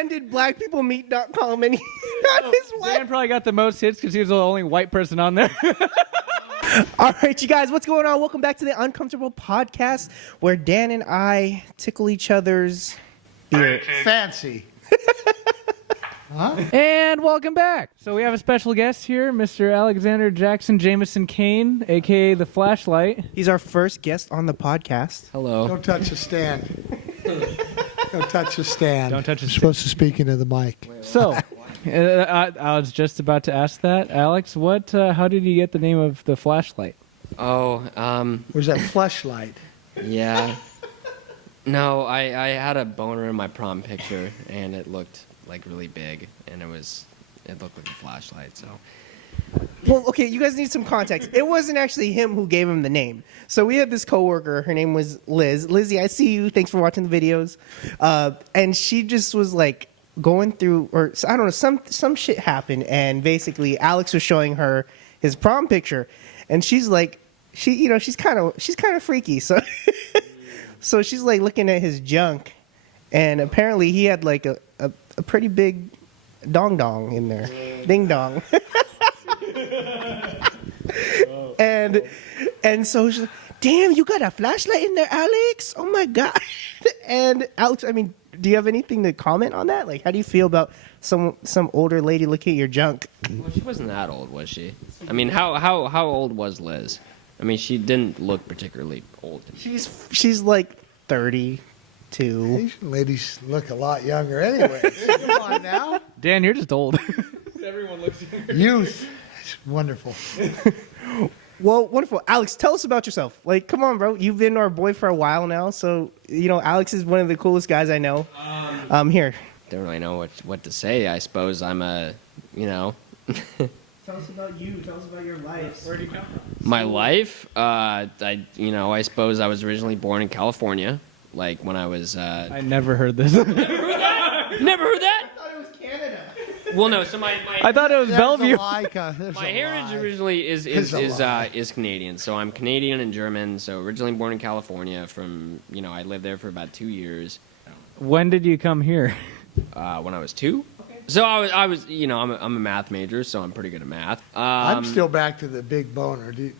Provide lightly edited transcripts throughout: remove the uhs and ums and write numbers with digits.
Dan did blackpeoplemeet.com and he got his wife. Dan probably got the most hits because he was the only white person on there. All right, you guys, what's going on? Welcome back to the Uncomfortable Podcast, where Dan and I tickle each other's ear. Fancy. And welcome back. So we have a special guest here, Mr. Alexander Jackson Jameson Kane, a.k.a. The Flashlight. He's our first guest on the podcast. Hello. Don't touch the stand. Don't touch the stand. Don't touch the You're supposed to speak into the mic. So, I was just about to ask that. Alex, how did you get the name of The Flashlight? Where's that fleshlight? Yeah. No, I had a boner in my prom picture, and it looked like really big, and it looked like a flashlight. So. Well, okay, you guys need some context. It wasn't actually him who gave him the name. So we had this coworker. Her name was Liz. Lizzie, I see you. Thanks for watching the videos. And she just was like going through, or I don't know, some shit happened, and basically Alex was showing her his prom picture, and she's like, she's kind of freaky. So, so she's like looking at his junk, and apparently he had like a pretty big dong in there, ding dong. And so she's like, damn, you got a flashlight in there, Alex? Oh my god. And Alex, I mean, do you have anything to comment on that? Like, how do you feel about some older lady looking at your junk? Well, she wasn't that old, was she? I mean, how old was Liz? I mean, she didn't look particularly old. She's like 32. Asian ladies look a lot younger anyway. Come on now. Dan, you're just old. Everyone looks younger. Youth. It's wonderful. Well, wonderful. Alex, tell us about yourself. Like, come on, bro. You've been our boy for a while now, so, Alex is one of the coolest guys I know. Here. Don't really know what to say. I suppose I'm a. Tell us about you. Tell us about your life. Where do you come from? My life? I suppose I was originally born in California. Like, when I was... I never heard this. You never heard that? I thought it was Canada. Well, no. So my I thought it was Bellevue. my heritage originally is Canadian. So I'm Canadian and German. So originally born in California. I lived there for about 2 years. When did you come here? When I was 2. Okay. So I was I'm a math major, so I'm pretty good at math. I'm still back to the big boner, dude.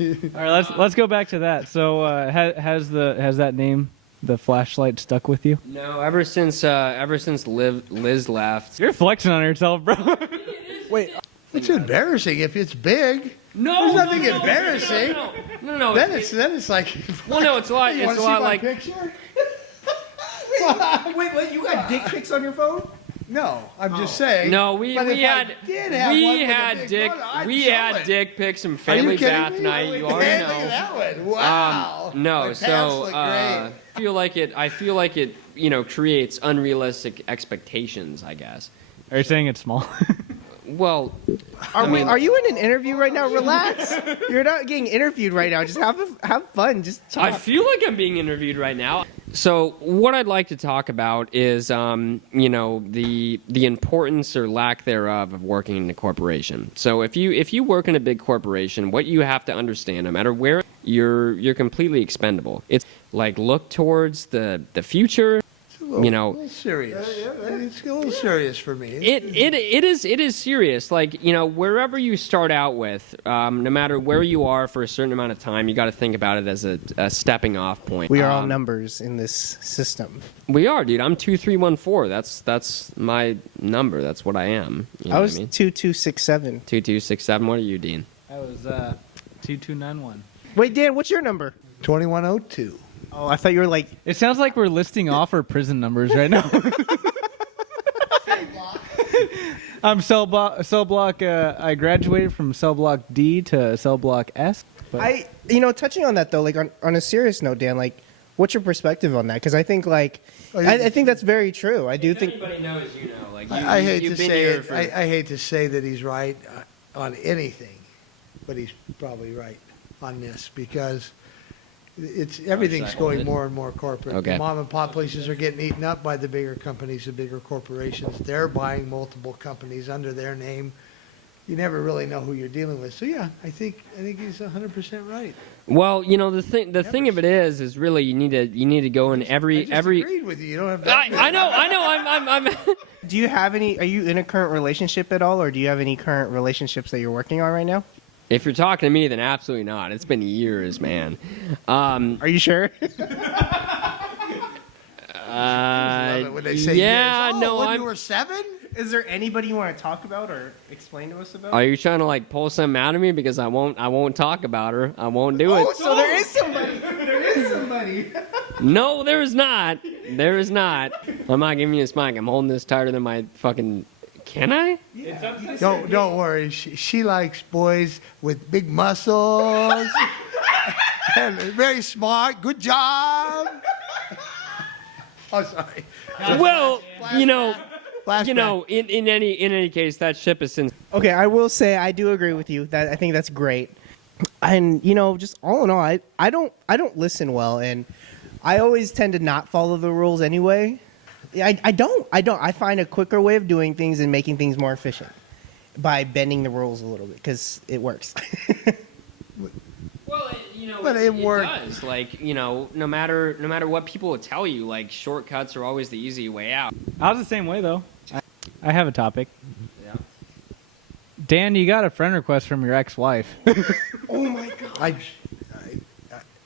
All right, let's go back to that. So has that name, The Flashlight, stuck with you? No, ever since Liz left. You're flexing on yourself, bro. Wait. It's embarrassing if it's big. No, there's nothing embarrassing. No. Then it's like. Well, no, it's a lot. It's a lot like. Picture? Wait, what? You got dick pics on your phone? No, I'm just saying. No, we had dick pics and family bath me? night. You already know. Look at that one. Wow. No, My pants so look great. I feel like it creates unrealistic expectations, I guess. Are you saying it's small? Well, Are you in an interview right now? Relax. You're not getting interviewed right now. Just have fun. Just talk. I feel like I'm being interviewed right now. So what I'd like to talk about is, the importance or lack thereof of working in a corporation. So if you work in a big corporation, what you have to understand, no matter where you're completely expendable. It's like look towards the future. A little serious. It's a little serious for me. It is serious. Like, wherever you start out with, no matter where you are for a certain amount of time, you got to think about it as a stepping off point. We are all numbers in this system. We are, dude. I'm 2314. That's my number. That's what I am. I was 2267. 2267. What are you, Dean? I was 2291. Wait, Dan, what's your number? 2102. Oh, I thought you were like... It sounds like we're listing off our prison numbers right now. I'm cell block. I graduated from cell block D to cell block S. But... touching on that though, like on a serious note, Dan, like, what's your perspective on that? Because I think I think that's very true. I do think. Anybody knows, you know. Like I hate to say it. For... I hate to say that he's right on anything, but he's probably right on this because. Everything's going more and more corporate. Okay. The mom and pop places are getting eaten up by the bigger companies, the bigger corporations. They're buying multiple companies under their name. you never really know who you're dealing with. So yeah, I think he's 100% right. Well, the thing of it is really you need to go in I every. just agreed with you. You don't have to. I know. I'm. Do you have any? Are you in a current relationship at all, or do you have any current relationships that you're working on right now? If you're talking to me, then absolutely not. It's been years, man. Are you sure? Love it when they say yeah, years. Oh, no, when I'm. you were 7? Is there anybody you want to talk about or explain to us about? Are you trying to like pull something out of me because I won't talk about her. I won't do it. Oh, so there is somebody. There is somebody. No, there is not. There is not. I'm not giving you this mic. I'm holding this tighter than my fucking. Can I? Don't worry. She likes boys with big muscles and very smart. Good job. Oh, sorry. Well, Flashback. in any case, that ship is since. Okay, I will say I do agree with you. That I think that's great. And just all in all, I don't listen well, and I always tend to not follow the rules anyway. I don't. I find a quicker way of doing things and making things more efficient by bending the rules a little bit because it works. Well, But it worked. does. Like, no matter what people will tell you, like shortcuts are always the easy way out. I was the same way though. I have a topic. Yeah. Dan, you got a friend request from your ex-wife. Oh my god!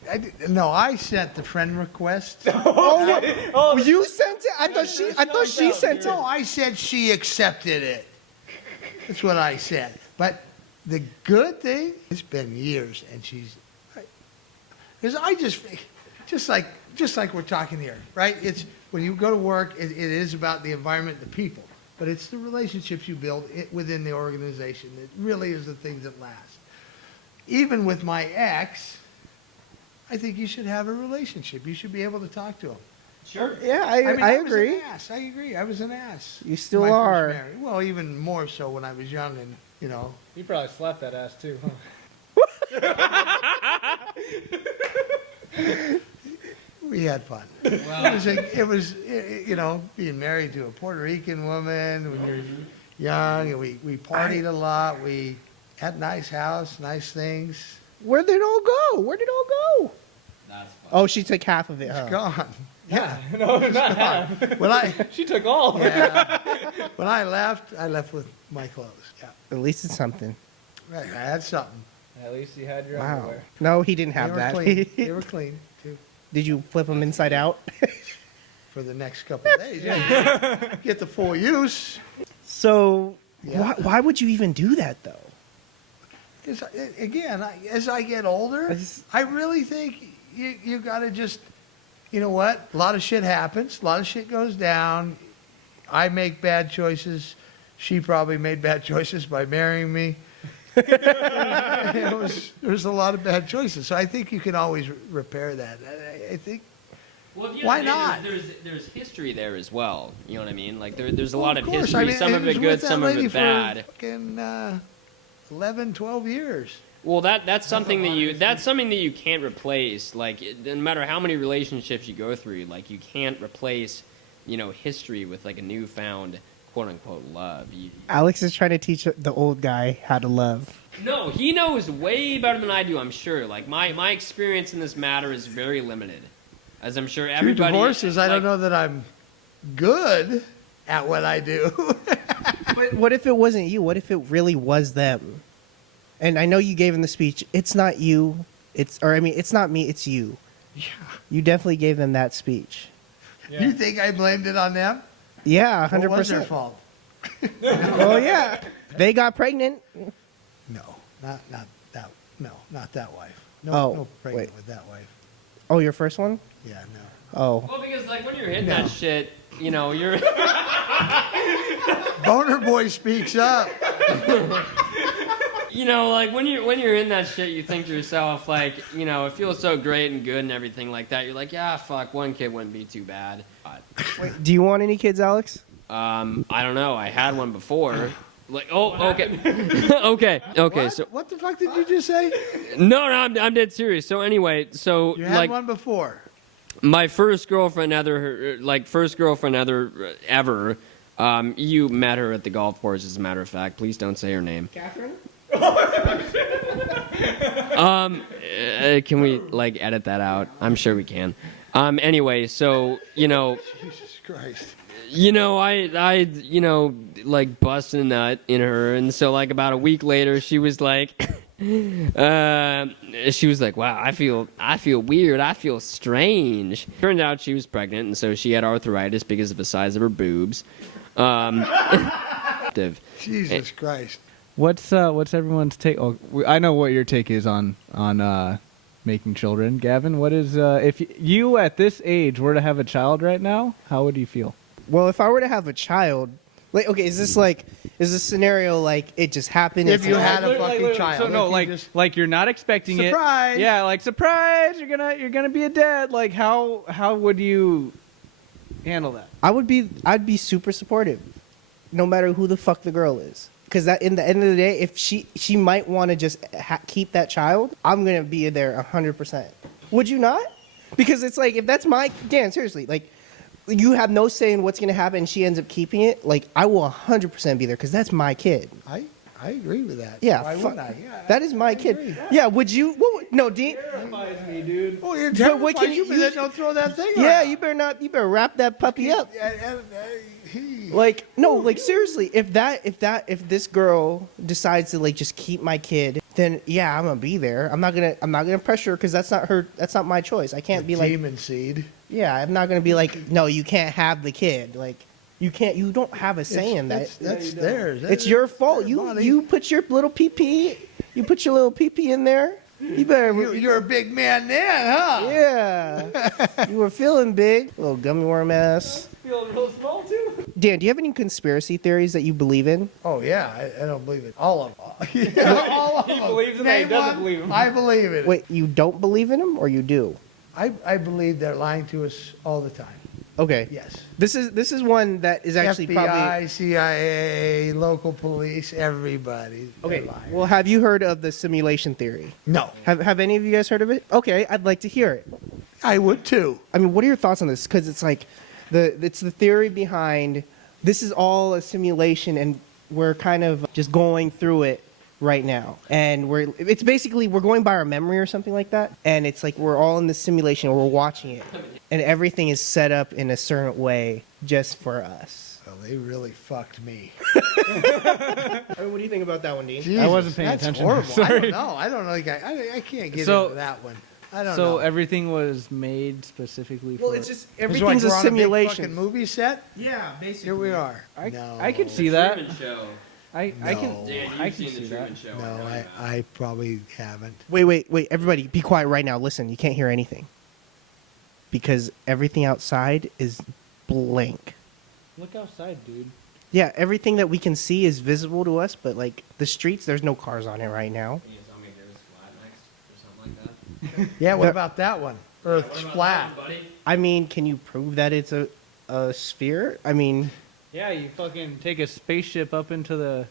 I sent the friend request. Oh, you sent it? I thought she sent it. No, I said she accepted it. That's what I said. But the good thing, it's been years, and because I just like we're talking here, right? It's when you go to work, it is about the environment, the people, but it's the relationships you build within the organization that really is the things that last. Even with my ex, I think you should have a relationship. You should be able to talk to him. Sure. Yeah, I I was agree. an ass. I agree. I was an ass. You still My first are. marriage. Well, even more so when I was young and, You probably slapped that ass too. we had fun. It was being married to a Puerto Rican woman when you're young, and we partied a lot. We had a nice house, nice things. Where did it all go? Where did it all go? That's fine. Oh, she took half of it. It's Huh? gone. Yeah. No, not half. She took all. When I left with my clothes. Yeah. At least it's something. Right. I had something. At least you had your Wow. underwear. No, he didn't They have were that. clean. They were clean too. Did you flip them inside out? For the next couple of days. Yeah. Get the full use. So, Yeah. why would you even do that though? Because again, as I get older, I really think you got to just, you know what? A lot of shit happens. A lot of shit goes down. I make bad choices. She probably made bad choices by marrying me. There's a lot of bad choices. So I think you can always repair that. I think. Well, Why not? There's history there as well. You know what I mean? Like there's a Well, lot of of course. history. I mean, Some of was it with good, that some of lady it for bad. Fucking 11, 12 years. Well, that's something that you can't replace. Like no matter how many relationships you go through, like you can't replace, history with like a newfound quote unquote love. Alex is trying to teach the old guy how to love. No, he knows way better than I do. I'm sure. Like my experience in this matter is very limited, as I'm sure Two everybody. divorces. I don't like- know that I'm good at what I do. But what if it wasn't you? What if it really was them? And I know you gave him the speech. It's not you. It's not me. It's you. Yeah. You definitely gave them that speech. Yeah. You think I blamed it on them? Yeah, What was their 100%. fault? Oh yeah, they got pregnant. No, not that. No, not that wife. No, Oh, no pregnant wait. with that wife. Oh, your first one? Yeah, no. Oh, Well, because like when you're hitting No. that shit, you're. Boner boy speaks up. Like when you're in that shit, you think to yourself, like, it feels so great and good and everything like that. You're like, yeah, fuck, one kid wouldn't be too bad. wait. Do you want any kids, Alex? I don't know. I had one before. Like, oh, okay, okay. What? So What the fuck did you just say? no, I'm dead serious. So anyway, so You had like one before. my first girlfriend ever, You met her at the golf course, as a matter of fact. Please don't say her name. Catherine? Can we like edit that out? I'm sure we can. Anyway, so Jesus Christ. I like busted a nut in her, and so like about a week later, she was like, wow, I feel weird, I feel strange. Turned out she was pregnant, and so she had arthritis because of the size of her boobs. Jesus Christ. What's everyone's take? Oh, I know what your take is on making children, Gavin. What is if you at this age were to have a child right now? How would you feel? Well, if I were to have a child, like, okay, is this scenario like it just happened? If It's you like- had a fucking child. So no, If you just- like you're not expecting Surprise! it. Yeah, like surprise, you're gonna be a dad. Like how would you handle that? I'd be super supportive, no matter who the fuck the girl is. Because that, in the end of the day, if she might want to just keep that child, I'm gonna be there 100%. Would you not? Because it's like, if that's Dan, seriously, like, you have no say in what's gonna happen, and she ends up keeping it. Like, I will 100% be there because that's my kid. I agree with that. Yeah, Why fuck. wouldn't I? Yeah, That is my kid. agree. Yeah, would you? No, Dean. Terrifies me, dude. Oh, you're But what terrified. can You you- better don't throw that thing Yeah, around. you better not. You better wrap that puppy up. He- Like, no, like, seriously, if this girl decides to like just keep my kid, then yeah, I'm gonna be there. I'm not gonna pressure her because that's not my choice. I can't be like, demon seed. yeah, I'm not gonna be like, no, you can't have the kid. Like, you don't have a say in that. That's theirs. It's your fault. Their You body. you put your little pee in there. You better. You're a big man then, huh? Yeah, you were feeling big, little gummy worm ass. Feeling real small too. Dan, do you have any conspiracy theories that you believe in? Oh yeah, I don't believe it. All of them. Yeah, all of He them. believes in it, he Name doesn't one, believe him. I believe it. Wait, you don't believe in them, or you do? I believe they're lying to us all the time. Okay. Yes. This is one that is actually FBI, probably CIA, local police, everybody. they're okay. lying. Well, have you heard of the simulation theory? No, Have any of you guys heard of it? Okay, I'd like to hear it. I would too. I mean, what are your thoughts on this? Because it's like it's the theory behind this is all a simulation, and we're kind of just going through it right now, and it's basically we're going by our memory or something like that, and it's like we're all in this simulation, or we're watching it, and everything is set up in a certain way just for us. Well, they really fucked me. What do you think about that one, Dean? Jesus, wasn't paying that's attention. Horrible. I Sorry. don't know. I don't know. Like, I can't get So- into that one. I don't So know. everything was made specifically for. Well, it's just It's like everything's we're a on big simulation. fucking movie set. Yeah, basically. Here we are. I, no, I can see that. Show. I can. No. Dan, I you've can seen see the that. Truman Show. No, know you have. I probably haven't. Wait, everybody, be quiet right now. Listen, you can't hear anything because everything outside is blank. Look outside, dude. Yeah, everything that we can see is visible to us, but like the streets, there's no cars on it right now. Can you tell me there's flat next or something like that? Yeah, what There- about that one? Earth's What about flat. that, buddy? I mean, can you prove that it's a sphere? I mean, Yeah, you fucking take a spaceship up into the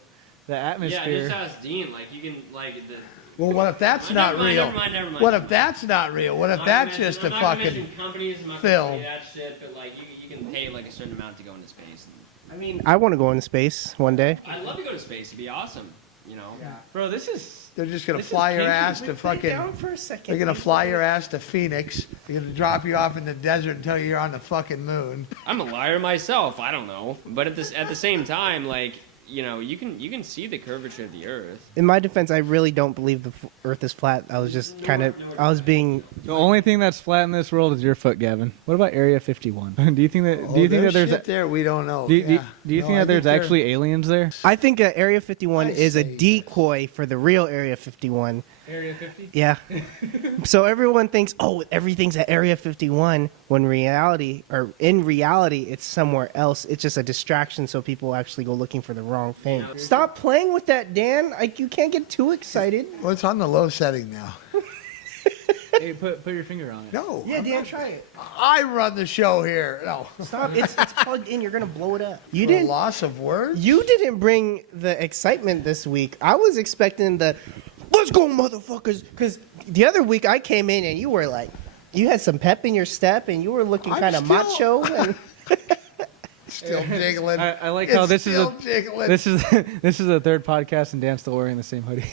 Yeah, atmosphere. just ask Dean. Like you can like the. Well, what if that's Oh, not never mind, real? never mind. What if that's not real? What if I'm not that's gonna just mention- a I'm not gonna fucking mention companies, I'm not film? gonna say that shit, but like you can pay like a certain amount to go into space. I mean, I want to go into space one day. I'd love to go to space. It'd be awesome. You know. Bro, this is. They're just gonna This is fly your kinky. ass to fucking. for a second. They're gonna fly your ass to Phoenix. They're gonna drop you off in the desert and tell you you're on the fucking moon. I'm a liar myself. I don't know, but at the same time, like you know, you can see the curvature of the Earth. In my defense, I really don't believe the Earth is flat. I was just I was being. The only thing that's flat in this world is your foot, Gavin. What about Area 51? Do you think that? Do you think that there's? shit there we don't know? Do you, Yeah. do you No, think I that there's they're- actually aliens there? I think Area 51 I is a say decoy for the real Area 51. Area 50. Yeah. So everyone thinks, oh, everything's at Area 51, when in reality, it's somewhere else. It's just a distraction so people actually go looking for the wrong thing. Stop playing with that, Dan. Like, you can't get too excited. Well, it's on the low setting now. Hey, put your finger on it. No. Yeah, Dan, try it. I run the show here. No. Stop. It's plugged in. You're going to blow it up. You For didn't. loss of words. You didn't bring the excitement this week. I was expecting the "let's go, motherfuckers," because the other week I came in and you were like, you had some pep in your step and you were looking I'm kind of still- macho. And Still jiggling. I like It's how this is still jiggling. this is this is a third podcast and Dan's still wearing the same hoodie.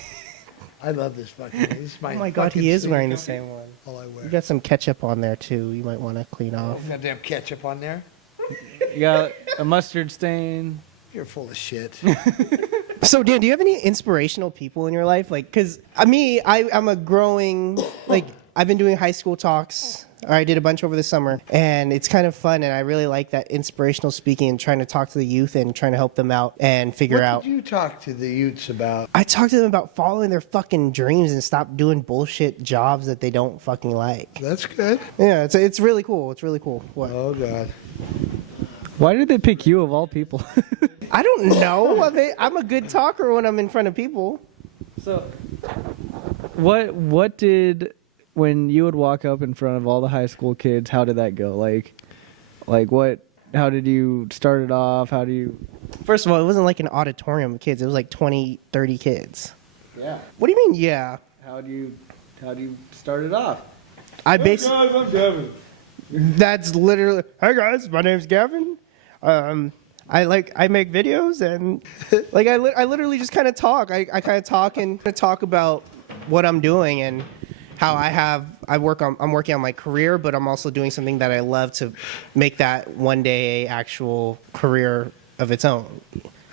I love this fucking. This is Oh my god, he is wearing the same one. All I wear. You got some ketchup on there too. You might want to clean off. Goddamn ketchup on there. You got a mustard stain. You're full of shit. So, Dan, do you have any inspirational people in your life? Like, because I'm a growing, like, I've been doing high school talks. Or I did a bunch over the summer, and it's kind of fun, and I really like that inspirational speaking and trying to talk to the youth and trying to help them out and figure out. What did you talk to the youths about? I talk to them about following their fucking dreams and stop doing bullshit jobs that they don't fucking like. That's good. Yeah, it's really cool. It's really cool. What? Oh God. Why did they pick you of all people? I don't know. I'm a good talker when I'm in front of people. So, what did when you would walk up in front of all the high school kids? How did that go? Like what? How did you start it off? How do you? First of all, it wasn't like an auditorium of kids. It was like 20, 30 kids. Yeah. What do you mean? Yeah. How do you start it off? I basically. Guys, I'm Gavin. That's literally. Hi guys, my name's Gavin. I make videos and like I literally just kind of talk. I kind of talk and talk about what I'm doing and how I'm working on my career, but I'm also doing something that I love to make that one day a actual career of its own.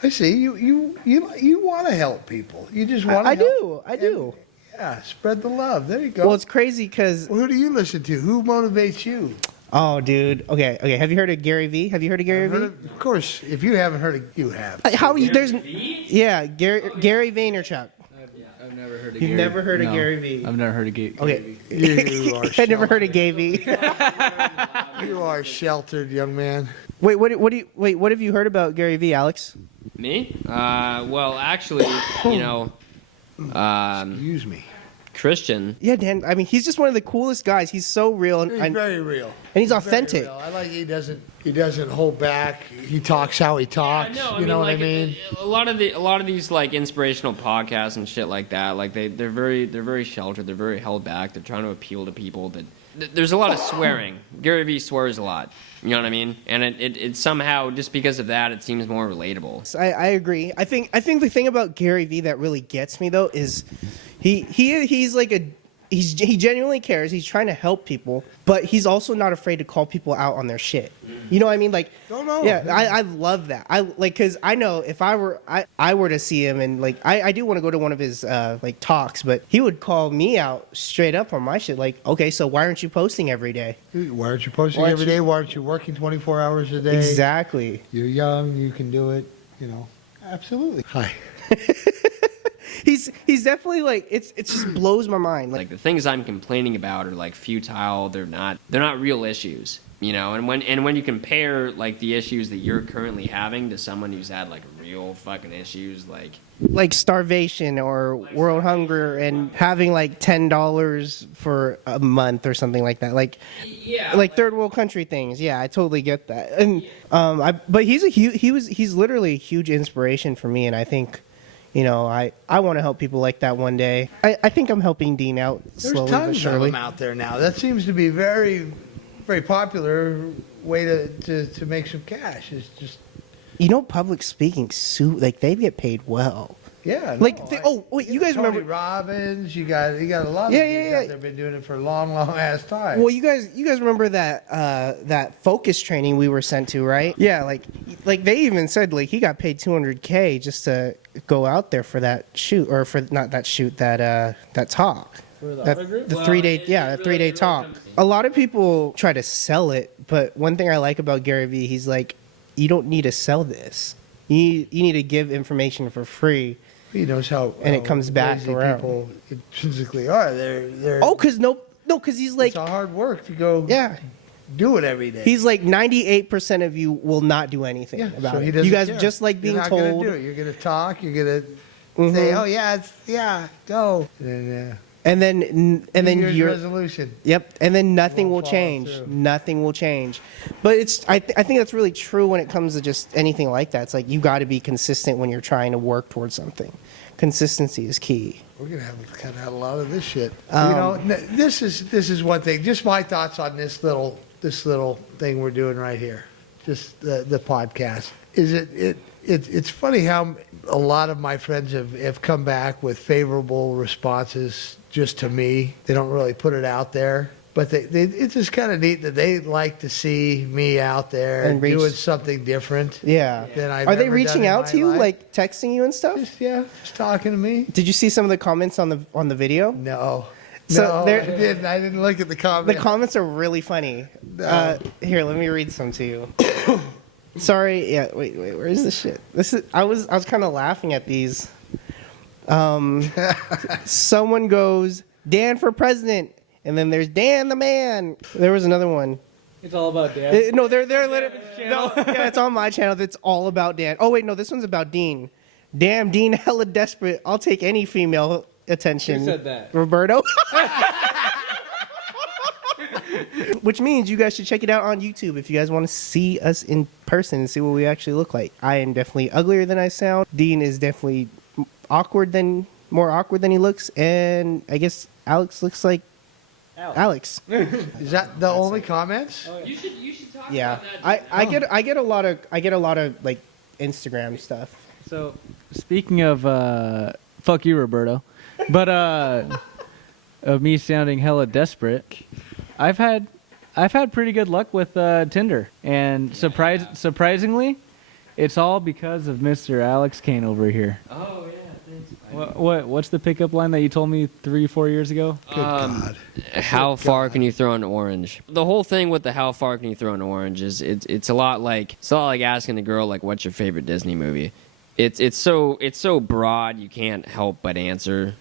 I see. You want to help people. You just want to. I do. Yeah, spread the love. There you go. Well, it's crazy because Well, who do you listen to? Who motivates you? oh, dude. Okay. Have you heard of Gary Vee? Have you heard of Gary Vee? Of course, if you haven't heard it, you have. There's Gary Vaynerchuk. I've never heard of You've never heard of Gary Vee? I've never heard of Gary Okay. You are I never heard of Gary Vee. You are sheltered, young man. What have you heard about Gary Vee, Alex? Me? Well, actually, Excuse me. Christian. Yeah, Dan. I mean, he's just one of the coolest guys. He's so real He's and very real. he's Very authentic. real. I like he doesn't hold back. He talks how he talks. No, you know what I like, mean? A lot of these like inspirational podcasts and shit like that, like they're very sheltered. They're very held back. They're trying to appeal to people that. There's a lot of swearing. Gary Vee swears a lot. You know what I mean? And it somehow, just because of that, it seems more relatable. I agree. I think the thing about Gary Vee that really gets me though is he's like he genuinely cares. He's trying to help people, but he's also not afraid to call people out on their shit. You know what I mean? Like, No. yeah, I love that. I like because I know if I were to see him and like I do want to go to one of his like talks, but he would call me out straight up on my shit. Like, okay, so why aren't you posting every day? Why aren't you posting Why aren't every you- day? Why aren't you working 24 hours a day? Exactly. You're young. You can do it. You know. Absolutely. Hi. He's definitely like it just blows my mind. Like the things I'm complaining about are like futile. They're not real issues. You know, and when you compare like the issues that you're currently having to someone who's had like real fucking issues, like starvation or world hunger and having like $10 for a month or something like that. Like like third world country things. Yeah, I totally get that. And but he's literally a huge inspiration for me, and I think I want to help people like that one day. I think I'm helping Dean out There's slowly but tons of surely. them out there now. That seems to be very, very popular way to make some cash. It's just Public speaking, like they get paid well. yeah. Like, no, you guys Tony remember? Robbins? You got a lot of Yeah, dudes yeah. out there been doing it for a long ass time. Well, you guys remember that focus training we were sent to, right? Yeah, like they even said like he got paid $200K just to go out there for that shoot, or for not that shoot, that talk. The 3-day, that 3-day talk. A lot of people try to sell it, but one thing I like about Gary Vee, he's like, you don't need to sell this. You need to give information for free. He knows how, And it comes back lazy around. people intrinsically are. They're Oh, because he's like, it's a hard work to go yeah. do it every day. He's like 98% of you will not do anything about so he it. doesn't You guys care. just like You're being not told. Gonna do it. You're gonna talk. You're gonna say, "Oh yeah, go." And then New Year's you're resolution. yep. And then nothing will Won't follow change. through. Nothing will change. But I think that's really true when it comes to just anything like that. It's like you got to be consistent when you're trying to work towards something. Consistency is key. We're gonna have to cut out a lot of this shit. Um, This is one thing. Just my thoughts on this little thing we're doing right here. just the podcast. It's funny how a lot of my friends have come back with favorable responses just to me. They don't really put it out there. But it's just kind of neat that they like to see me out there And doing something different. Yeah. Than I've Are they ever reaching done in out my to you, life. like texting you and stuff? Just talking to me. Did you see some of the comments on the video? No. So No, there- I didn't. I didn't look at the The comments. comments are really funny. No. Here, let me read some to you. Sorry, yeah. Wait. Where is this shit? I was kind of laughing at these. Someone goes, Dan for president, and then there's Dan the man. There was another one. It's all about Dan. No, they're literally. No, yeah, it's on my channel. That's all about Dan. Oh wait, no, this one's about Dean. Damn, Dean, hella desperate. I'll take any female attention. Who said that? Roberto. Which means you guys should check it out on YouTube if you guys want to see us in person and see what we actually look like. I am definitely uglier than I sound. Dean is definitely more awkward than he looks, and I guess Alex looks like Alex. Is that the only comments? You should talk Yeah, about that. I get a lot of like Instagram stuff. So, speaking of, fuck you, Roberto, but of me sounding hella desperate, I've had pretty good luck with Tinder, and surprisingly, it's all because of Mr. Alex Kane over here. Oh yeah, thanks. What's the pickup line that you told me 3-4 years ago? Good God. How far can you throw an orange? The whole thing with the how far can you throw an orange is it's a lot like asking a girl like what's your favorite Disney movie. It's so broad you can't help but answer.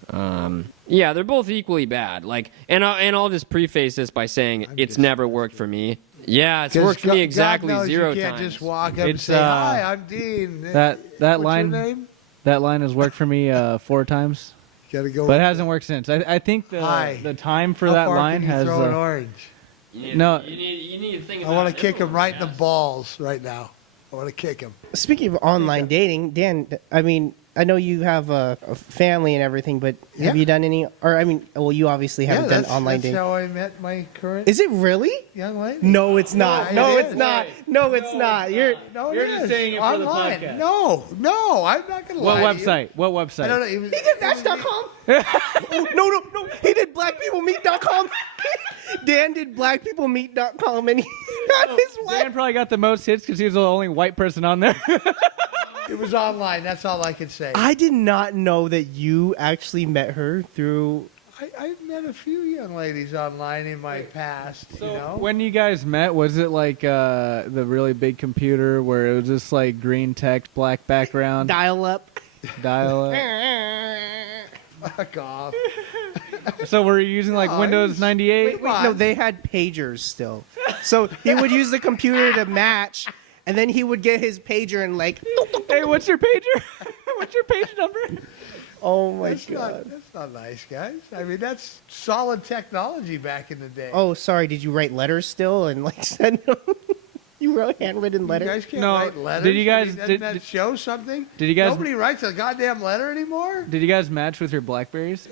Yeah, they're both equally bad. Like, and I'll just preface this by saying it's never worked for me. Yeah, it's worked for me exactly God knows 0 you can't times. just walk up and It's, say, "Hi, I'm Dean." that What's line- Your name? That line has worked for me 4 times, You gotta go. but it hasn't worked since. I think Hi. the time for How that far line can you has. throw an orange. No. You need to think I about want to kick him everyone right in the has- balls right now. I want to kick him. Speaking of online dating, Dan, I mean, I know you have a family and everything, but Yeah. have you done any? Or I mean, well, you obviously haven't done that's, online that's dating. how I met my current Is it really? young lady. No, it's not. Yeah, No, it it's is. not. No, it's not. You're. No, You're it just is. saying it for the Online. podcast. No, I'm not gonna What lie to you. website? What I don't website? know. He did Match.com. No. He did BlackPeopleMeet.com. Dan did BlackPeopleMeet.com, and he got his wife. Dan probably got the most hits because he was the only white person on there. It was online. That's all I can say. I did not know that you actually met her through. I've met a few young ladies online in my past. you know. When you guys met, was it like the really big computer where it was just like green text, black background, Dial up. dial Fuck off. up? So were you using like No, it Windows was- 98? Wait, no, they had pagers still. So he would use the computer to match, and then he would get his pager and like, Hey, what's your pager? What's your page number? oh my That's god. not nice, guys. I mean, that's solid technology back in the day. Oh, sorry. Did you write letters still and like send them? You wrote handwritten you letters. guys can't No, write letters. did you guys- Doesn't did- that did- show something? Did you guys- Nobody writes a goddamn letter anymore. Did you guys match with your Blackberries?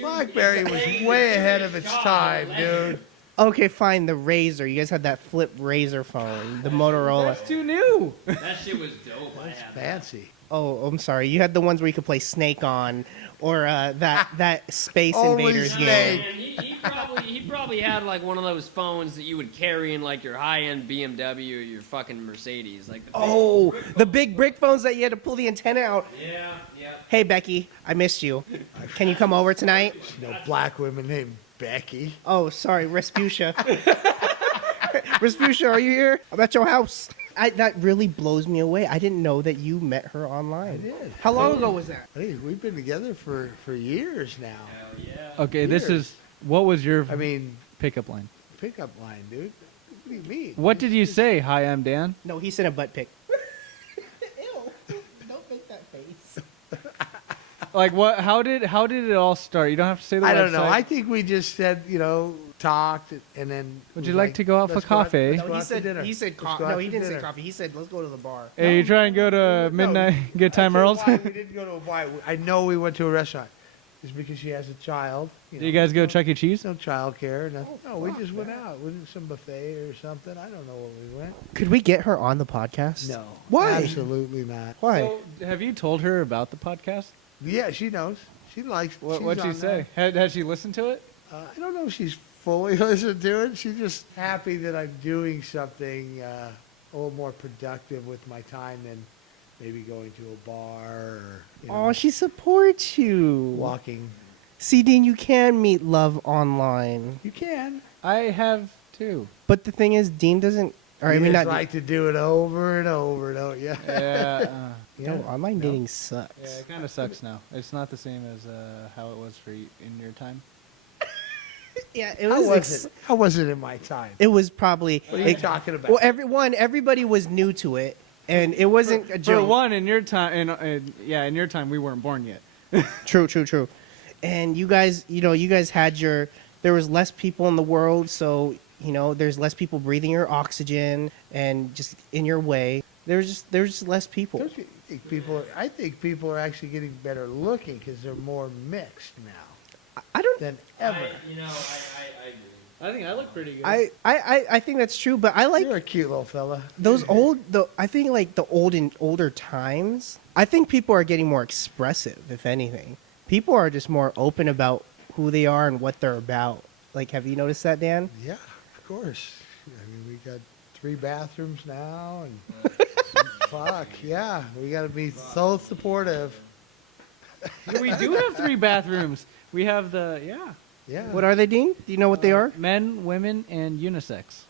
BlackBerry was way ahead of its time, dude. Okay, fine. The Razor. You guys had that flip Razor phone, the Motorola. That's too new. That shit was dope. I had that. Fancy. Oh, I'm sorry. You had the ones where you could play Snake on, or that Space Only Invaders Snake. game. Man, he probably had like one of those phones that you would carry in like your high-end BMW or your fucking Mercedes, like the big- Oh, the big brick phones that you had to pull the antenna out. yeah. Hey, Becky, I missed you. Can you come over tonight? No black women named Becky. Oh, sorry, Respucia. Respucia, are you here? I'm at your house. That really blows me away. I didn't know that you met her online. I did. How long ago was that? Hey, we've been together for years now. Hell yeah. Okay, this Weird. is what was your I mean, pickup line? pickup line, dude. What do you mean? What did you say? Hi, I'm Dan. No, he sent a butt pic. Ew, don't make that face. Like what? How did it all start? You don't have to say the I website. don't know. I think we just said, talked, and then. Would was you like to go out for let's coffee? let's go No, out to dinner. he said Let's coffee. go No, out he to didn't say dinner. coffee. He said, let's go to the bar. Hey, you trying to go to midnight good time I said Earl's? why we didn't go to a bar. I know we went to a restaurant. is because she has a child. Do you guys go Chuck E. Cheese? No child care. No, we just went out. We did some buffet or something. I don't know where we went. Could we get her on the podcast? No. Why? Absolutely not. Why? So, have you told her about the podcast? Yeah, she knows. She likes. What'd she say? Has she listened to it? I don't know if she's fully listened to it. She's just happy that I'm doing something a little more productive with my time than maybe going to a bar or Oh, she supports you. walking. See, Dean, you can meet love online. You can. I have too. But the thing is, Dean doesn't. Or I You mean, just not. like to do it over and over, don't you? Yeah. No, online dating sucks. Yeah, it kind of sucks now. It's not the same as how it was for you in your time. Yeah, it How was. was it? How was it in my time? It was probably. What are you talking about? Well, everybody was new to it, and it wasn't a For joke. one, in your time, in your time, we weren't born yet. True. And you guys, you guys had your. There was less people in the world, so there's less people breathing your oxygen and just in your way. There's just less people. Don't you think people? I think people are actually getting better looking because they're more mixed now I don't. than ever. I agree. I think I look pretty good. I think that's true, but I like You're a cute little fella. those I think like the older times. I think people are getting more expressive. If anything, people are just more open about who they are and what they're about. Like, have you noticed that, Dan? Yeah, of course. I mean, we got 3 bathrooms now, and fuck yeah, we got to be so supportive. We do have 3 bathrooms. We have Yeah. What are they, Dean? Do you know what they are? men, women, and unisex.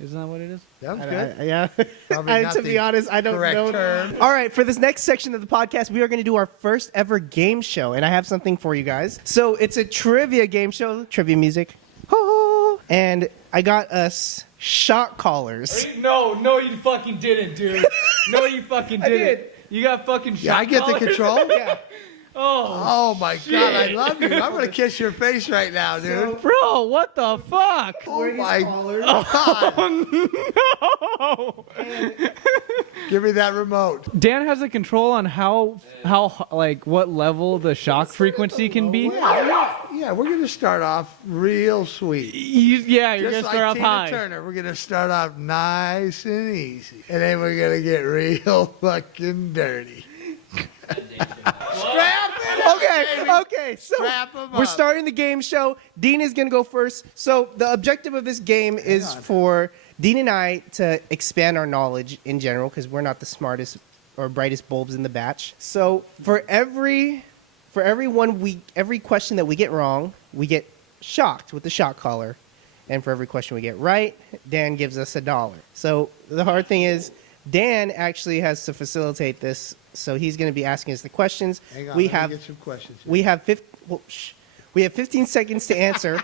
Isn't that what it is? Sounds good. Yeah. Probably not To the be honest, I don't correct know. term. All right, for this next section of the podcast, we are going to do our first ever game show, and I have something for you guys. So it's a trivia game show, trivia music. Oh, and I got us shot callers. No, you fucking didn't, dude. No, you fucking I didn't. did. You got fucking shot Yeah, I get the callers? control. Yeah. Oh my God, I love you. I'm gonna kiss your face right now, dude. Bro, what the fuck? Oh my callers. God. No. Give me that remote. Dan has a control on how like what level the shock frequency can be. Yeah, we're gonna start off real sweet. You're Just gonna like start off Tina high. Turner, we're gonna start off nice and easy, and then we're gonna get real fucking dirty. Strap it up, baby. Okay. So Strap 'em we're up. starting the game show. Dean is going to go first. So the objective of this game is for Dean and I to expand our knowledge in general because we're not the smartest or brightest bulbs in the batch. So for every question that we get wrong, we get shocked with the shock collar. And for every question we get right, Dan gives us $1. So the hard thing is Dan actually has to facilitate this. So he's going to be asking us the questions. Hang on, we let me have get some questions. Here. we have 15 seconds to answer.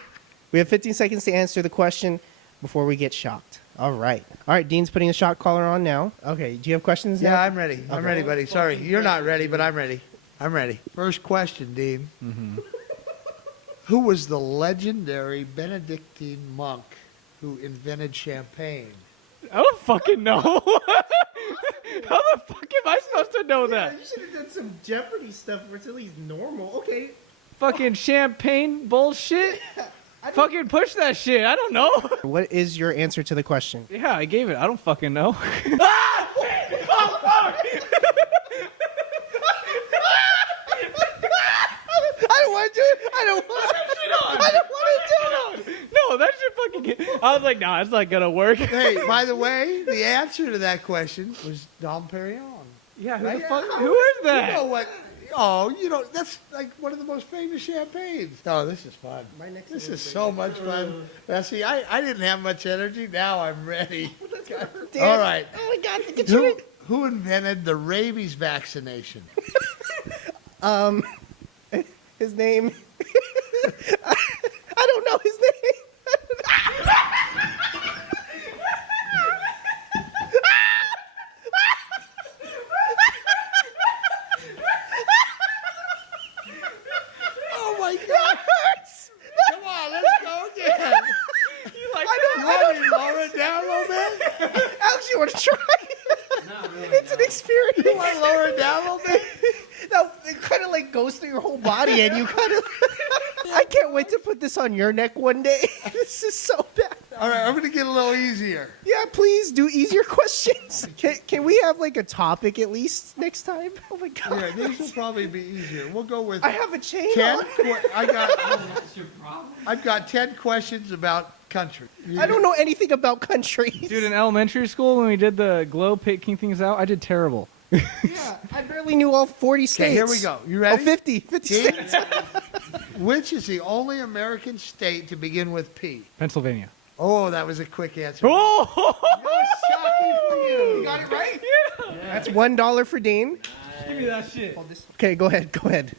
We have 15 seconds to answer the question before we get shocked. All right, Dean's putting the shock collar on now. Okay, do you have questions now? Yeah, I'm ready. I'm ready, buddy. Sorry, you're not ready, but I'm ready. I'm ready. First question, Dean. Mm-hmm. Who was the legendary Benedictine monk who invented champagne? I don't fucking know. How the fuck am I supposed to know that? You should have done some Jeopardy stuff where it's at least normal. Okay. Fucking champagne bullshit? Fucking push that shit. I don't know. What is your answer to the question? Yeah, I gave it. I don't fucking know. I don't want to do it. I don't want to do it. No, that shit fucking. I was like, nah, it's not gonna work. Hey, by the way, the answer to that question was Dom Perignon. Yeah, who Right? the fuck? Who is that? You know what? Oh, that's like one of the most famous champagnes. Oh, this is fun. This is so much fun. Now, see, I didn't have much energy. Now I'm ready. All right. Oh my God! Look at you. Who invented the rabies vaccination? His name. I don't know his name. Oh my God! Come on, let's go again. You want me to lower it down a little bit? Alex, you want to try? It's an experience. You want to lower it down a little bit? No, it kind of like goes through your whole body, and you kind of. I can't wait to put this on your neck one day. This is so bad. All right, I'm going to get a little easier. Yeah, please do easier questions. Can we have like a topic at least next time? Oh my god. Yeah, these will probably be easier. We'll go with I have a chain 10. on. I've got 10 questions about country. I don't know anything about countries. Dude, in elementary school when we did the globe picking things out, I did terrible. Yeah, I barely knew all 40 states. Okay, here we go. You ready? Oh, 50 states. Which is the only American state to begin with P? Pennsylvania. Oh, that was a quick answer. Oh! Shocking for you. You got it right? Yeah. That's $1 for Dean. Give me that shit. Okay, go ahead. Go ahead.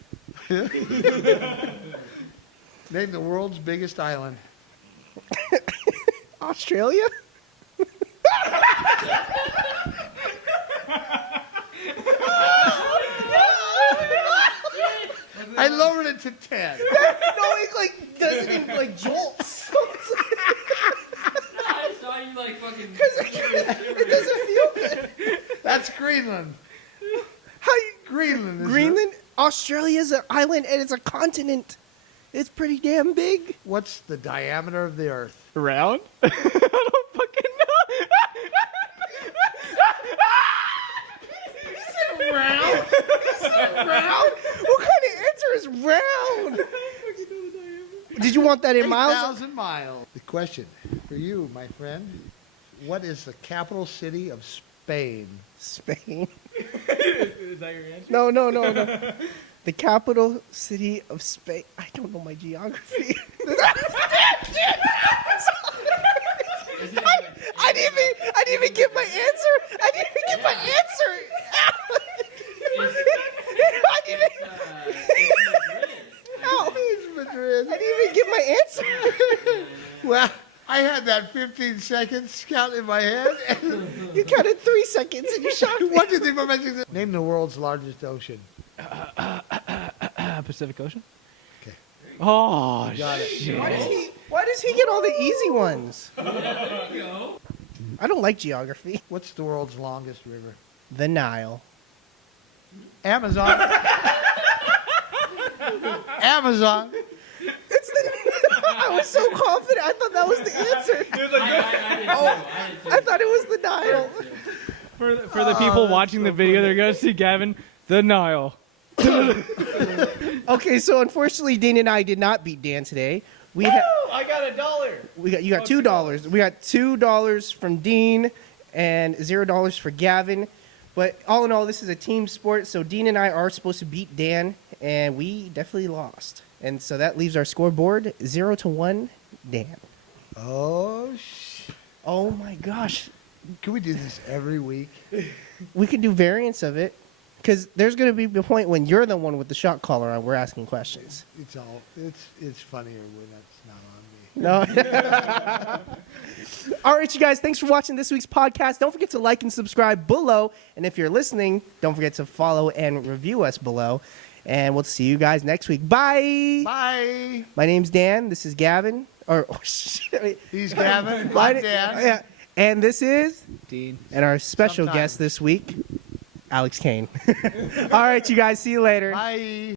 Name the world's biggest island. Australia? I lowered it to 10. No, it like doesn't even like jolts. I saw you like fucking. It doesn't feel good. That's Greenland. How you, Greenland. Is Greenland? Australia's an island and it's a continent. It's pretty damn big. What's the diameter of the Earth? Round? I don't fucking know. Round? Round? What kind of answer is round? Did you want that in miles? 8,000 miles. The question for you, my friend, what is the capital city of Spain? Spain. Is that your answer? No. The capital city of Spain. I don't know my geography. I didn't even get my answer. I didn't even get my answer. I didn't Ow. It's Madrid. I didn't even get my answer. Well, I had that 15 seconds count in my head. You counted 3 seconds and you shot me. What did they mention? Name the world's largest ocean. Pacific Ocean? Okay. Oh, Got it. shit. Why does he get all the easy ones? I don't like geography. What's the world's longest river? The Nile. Amazon. Amazon. It's the. I was so confident. I thought that was the answer. I thought it was the Nile. For the people watching the video, they're going to see Gavin, the Nile. Okay, so unfortunately, Dean and I did not beat Dan today. We had. I got $1. You got $2. We got $2 from Dean and $0 for Gavin. But all in all, this is a team sport, so Dean and I are supposed to beat Dan, and we definitely lost. And so that leaves our scoreboard 0-1, Dan. Oh, Oh my gosh, can we do this every week? we could do variants of it, because there's going to be a point when you're the one with the shot collar and we're asking questions. It's funnier when that's not on me. No. All right, you guys, thanks for watching this week's podcast. Don't forget to like and subscribe below. And if you're listening, don't forget to follow and review us below. And we'll see you guys next week. Bye. Bye. My name's Dan. This is Gavin. He's Gavin. My I'm Dan. Yeah. And this is Dean. and our special Sometimes. guest this week, Alex Kane. All right, you guys, see you later. Bye.